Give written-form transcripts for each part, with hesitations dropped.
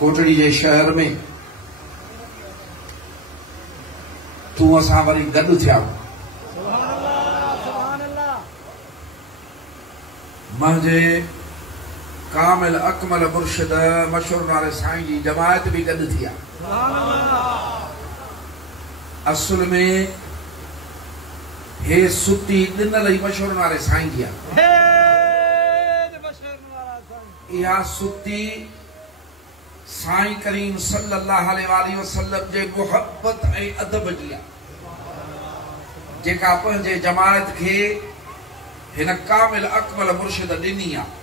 कोटड़ी के शहर में तू असां वरी गॾु थिया। मुंहिंजे कामिल अकमल मुर्शिद मशहूर नाले साईं जी जमायत भी गॾु थी आहे। असल में हे सुती ॾिनल ई मशहूर नाले साईं जी आहे। इहा सुती साईं करीम सल्लल्लाहु अलैहि वसल्लम जे मुहब्बत ऐं अदब जी आहे, जेका पंहिंजे जमायत खे हिन कामिल अकमल मुर्शिद ॾिनी आहे।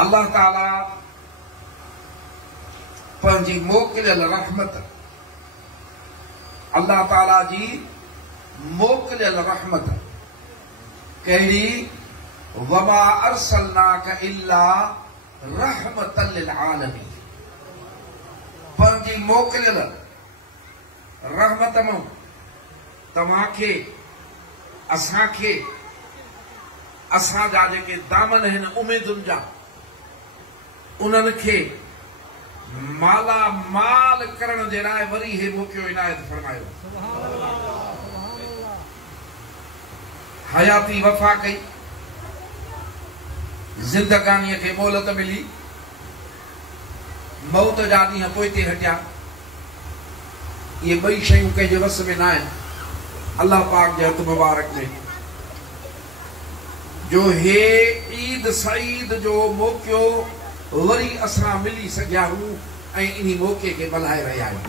अल्लाह ताला पंहिंजी मोकिलियल रहमत, अल्लाह ताला जी मोकिलियल रहमत कहिड़ी, वमा अरसलनाक इल्ला रहमतल लिल आलमीन, पंहिंजी मोकिलियल रहमत मां तव्हांखे असांखे असांजा जेके दामन आहिनि उमेदुनि जा उन्हनि खे माला माल करण जे लाइ वरी हे मौक़ो इनायत फरमायो। हयाती वफ़ा कई, जिंदगानीअ खे मोहलत मिली, मौत जा ॾींहं पोइते हटिया। ये ॿई शयूं कंहिंजे वस में न आहिनि। अल्लाह पाक जे हथ मुबारक में जो हे ईद सईद जो मौक़ो वरी असां मिली सघिया हूं ऐं इन मौक़े खे मल्हाए रहिया आहियूं।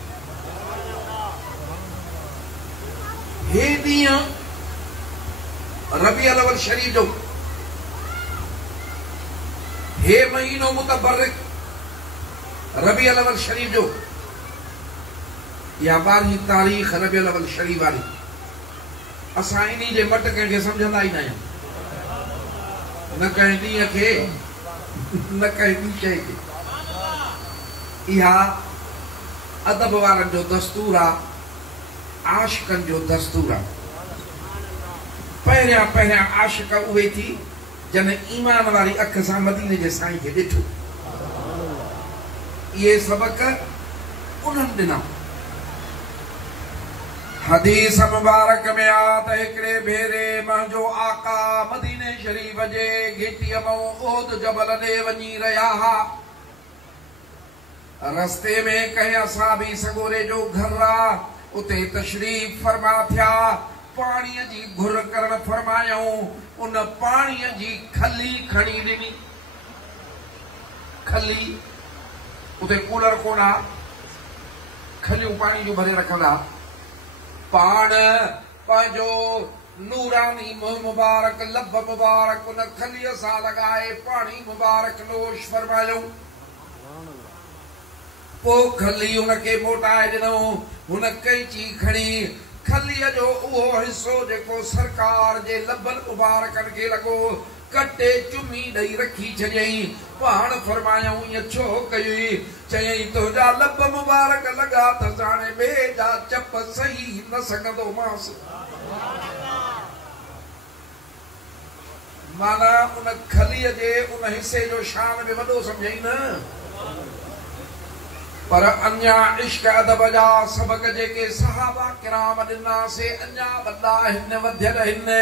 हे ॾींहुं रबीउल अव्वल शरीफ जो, हे महीनो मुतबर्रिक रबीउल अव्वल शरीफ जो, या 12 तारीख़ रबीउल अव्वल शरीफ वारी, असां इन्ही जे मट कंहिंखे सम्झंदा ई न आहियूं, न कंहिं ॾींहं खे न कंहिं ॿी शइ खे। इहा अदब वारनि जो दस्तूर आहे, आशिकनि जो दस्तूर आहे। पहिरियां पहिरियां आशिक उहे थी जन ईमान वारी अख सां मदीने जे साईं खे ॾिठो। इहे सबक उन्हनि ॾिना। हदीस मुबारक में आ त हिकिड़े भेरे मुंहिंजो आका मदीने शरीफ जे घिटीअ मां उहद जबल ॾे वञी रहिया हुआ। रस्ते में कंहिं असहाबी सगोरे जो घर आहे, उते तशरीफ फरमा थिया। पाणीअ जी घुर करण फरमायऊं, उन पाणीअ जी खली खणी ॾिनी। खली, उते कूलर कोन आहे, खलियूं पाणी जूं भरे रखंदा। पाण पंहिंजो नूरानी मुंहुं मुबारक लब मुबारक उन खलीअ सां लॻाए पाणी मुबारक नोश फरमायो। पोइ खली उनखे मोटाए ॾिनो। हुन कैंची खणी खलीअ जो उहो हिसो जेको सरकार जे लबनि मुबारकनि खे लॻो कटे चुमी ॾेई रखी छॾियईं। पाण फरमायऊं ईअं छो कई? चयईं तुंहिंजा लब मुबारक लॻा त हाणे ॿिए जा चप सही न सघंदो मांसि। माना उन खलीअ जे उन हिसे जो शान में वॾो सम्झई न। पर अञा इश्क अदब जा सबक जेके सहाबा किराम ॾिनासे अञा वॾा आहिनि, वधियल आहिनि।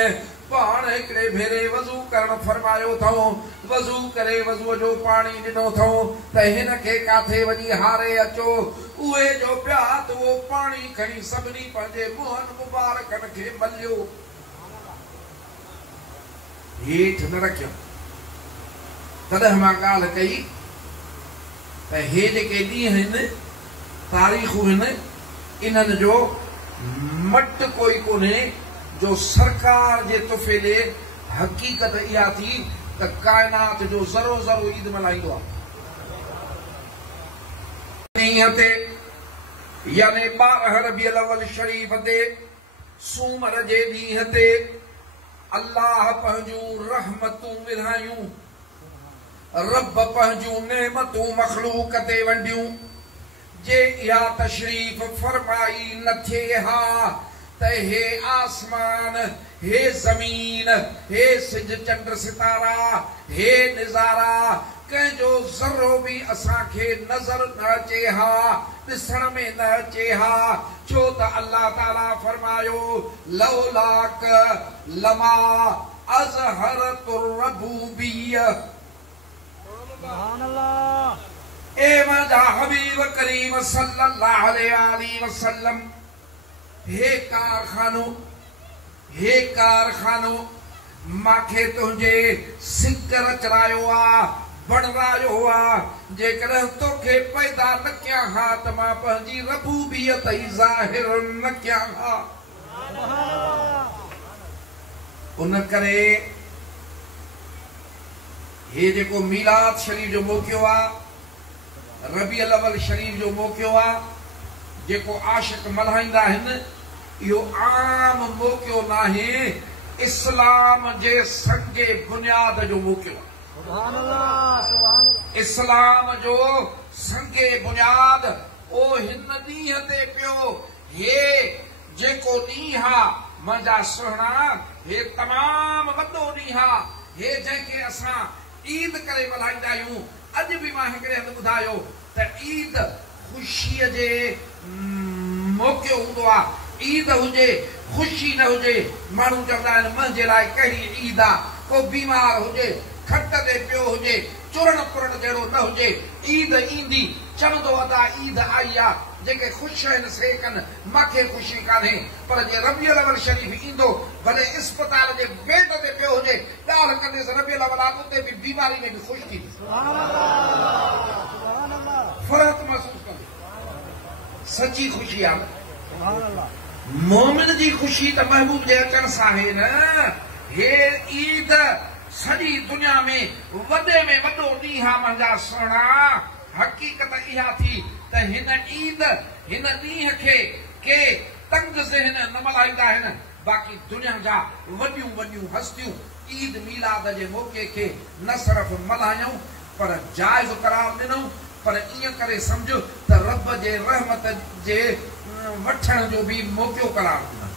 पाण हिकिड़े भेरे वज़ू करण फरमायो अथऊं। वज़ू करे वज़ूअ जो पाणी ॾिनो अथऊं त हिन खे काथे वञी हारे अचो। उहे जो पिया त उहो पाणी खणी सभिनी पंहिंजे मुंहनि मुबारकनि खे मलियो, हेठि न रखियो। तॾहिं मां ॻाल्हि कई त हे जेके ॾींहं आहिनि, तारीख़ूं आहिनि, इन्हनि जो मट कोई कोन्हे जो सरकार जे तुफ़े ॾे। हक़ीक़त इहा थी त काइनात जो ज़रो ज़रो ईद मल्हाईंदो आहे। ॾींहं ते यानी 12 रबीउल अव्वल शरीफ ते सूमर जे ॾींहं ते अल्लाह पंहिंजूं रहमतूं विधायूं, रब पंहिंजूं नेमतूं मखलूक ते वंडियूं। जे इहा तशरीफ़ फरमाई न थिए हा त हे आसमान, हे जमीन, हे सिज चंड सितारा, हे निज़ारा, कंहिंजो ज़र्रो भी असांखे नज़र न अचे हा, ॾिसण में न अचे हा। छो त अल्लाह ताला फरमायो लौलाक लमा अज़हरतुर रबूबिय्या। सुभान अल्लाह। ए मुंहिंजा हबीब करीम सल्लल्लाहु अलैहि वसल्लम, हे कारखानो मांखे तुंहिंजे सिक रचरायो आ, बणरायो आ। जेकॾहिं तोखे पैदा न कयां हा त मां पंहिंजी रबूबियत ई ज़ाहिर न कयां हा। उन करे हे जेको मीलाद शरीफ जो मौक़ियो आ, रबीउल अव्वल शरीफ जो मौक़ियो आ, जेको आशिक मल्हाईंदा आहिनि, इहो आम मौक़ियो नाहे, इस्लाम जे संगे बुनियाद जो मौक़ियो आहे। इस्लाम जो संगे बुनियाद ओ हिन ॾींहं ते पियो। हे जेको ॾींहुं हा मुंहिंजा सुहिणा, हे तमाम वॾो ॾींहुं हा, हे जंहिंखे असां ईद करे मल्हाईंदा आहियूं। अॼु बि मां हिकिड़े हंधि ॿुधायो त ईद ख़ुशीअ जे मौक़ियो हूंदो आहे। ईद हुजे ख़ुशी न हुजे, माण्हू चवंदा आहिनि मुंहिंजे लाइ कहिड़ी ईद आहे। को बीमार हुजे, खट ते पियो हुजे, चुरण पुरण जहिड़ो न हुजे, ईद ईंदी चवंदो अदा ईद आई आहे। जेके ख़ुशि आहिनि से कनि, मूंखे ख़ुशी कान्हे। पर जे रबीउल अव्वल शरीफ ईंदो, भले इस्पताल जे बेड ते पियो हुजे, ॻाल्हि कंदेसि रबीउल अव्वल आहे, उते बि बीमारी में बि ख़ुशि थींदी, फरहत महसूस कंदी। सची ख़ुशी आहे। मोमिन जी ख़ुशी त महबूब जे अचण सां आहे न। हे ईद सॼी दुनिया में वॾे में वॾो ॾींहुं आहे मुंहिंजा सुहिणा। हक़ीक़त इहा थी त हिन ईद, हिन ॾींहं खे के तंग ज़हन न मल्हाईंदा आहिनि। बाक़ी दुनिया जा वॾियूं वॾियूं हस्तियूं ईद मीलाद जे मौक़े खे न सिर्फ़ मल्हायूं पर जाइज़ करार ॾिनऊं। पर ईअं करे सम्झो त रब जे रहमत जे वठण जो भी मौक़ो करार ॾिनऊं।